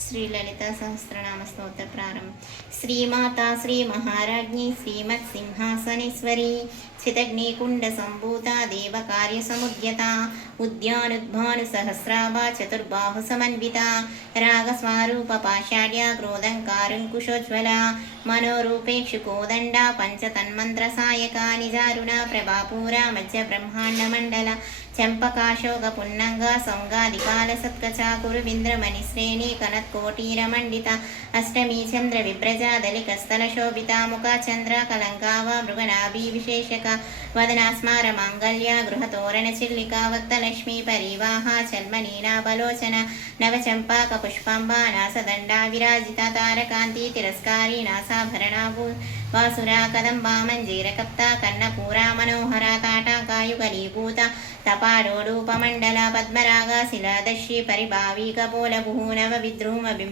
శ్రీ లలితా సహస్రనామ స్తోత్ర ప్రారంభం. శ్రీమాతా శ్రీ మహారాజ్ఞి శ్రీమత్ సింహాసనేశ్వరి చితగ్నికుండ సంభూత దేవ కార్య సముద్యత ఉద్యానుద్భాను సహస్రాభా చతుర్బాహు సమన్విత రాగస్వరూప పాషాఢ్య క్రోధంకారుంకుశోజ్వల మనోరూపేక్షు కోదండ పంచతన్మంత్ర సాయక నిజారుణ ప్రభాపూర మధ్య బ్రహ్మాండ మండల చంపకాశోక పున్నంగ సౌంగాదికాల సత్కచాకురువింద్రమణి శ్రేణి కనత్కోటీర మండిత అష్టమి చంద్ర విభ్రజాదలిక స్థల శోభిత ముఖ చంద్ర కలంకావ మృగనాభి విశేషక వదనాస్మార మాంగళ్య గృహతోరణ చిల్లిక వక్తలక్ష్మీ పరివాహ చల్మనీనాభలోచన నవచంపాక పుష్పంబ నాసదండా విరాజిత తారకాంతి తిరస్కారి నాసాభరణాభూ వాసురా కదంబా మంజీర కప్త కన్నపూరా మనోహర తాటాకాయుగలీభూత తపాడోడూపమండల పద్మరాగ శిలాదర్శి పరిభావి కపోల భూనవ విద్రూమ